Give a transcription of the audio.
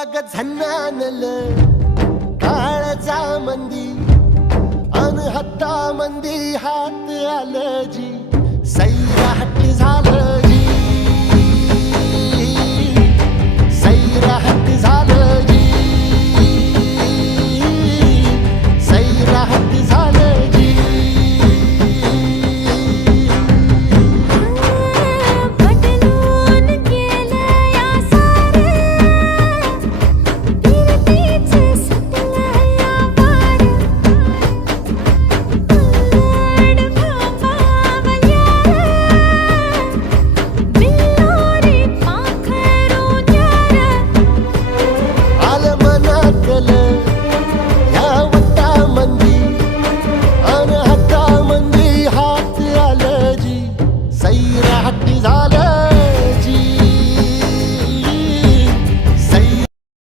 अग झन्नानल काळजा मंदी अन हत्ता मंदी हात आलं जी सैराट झालं जी सैराट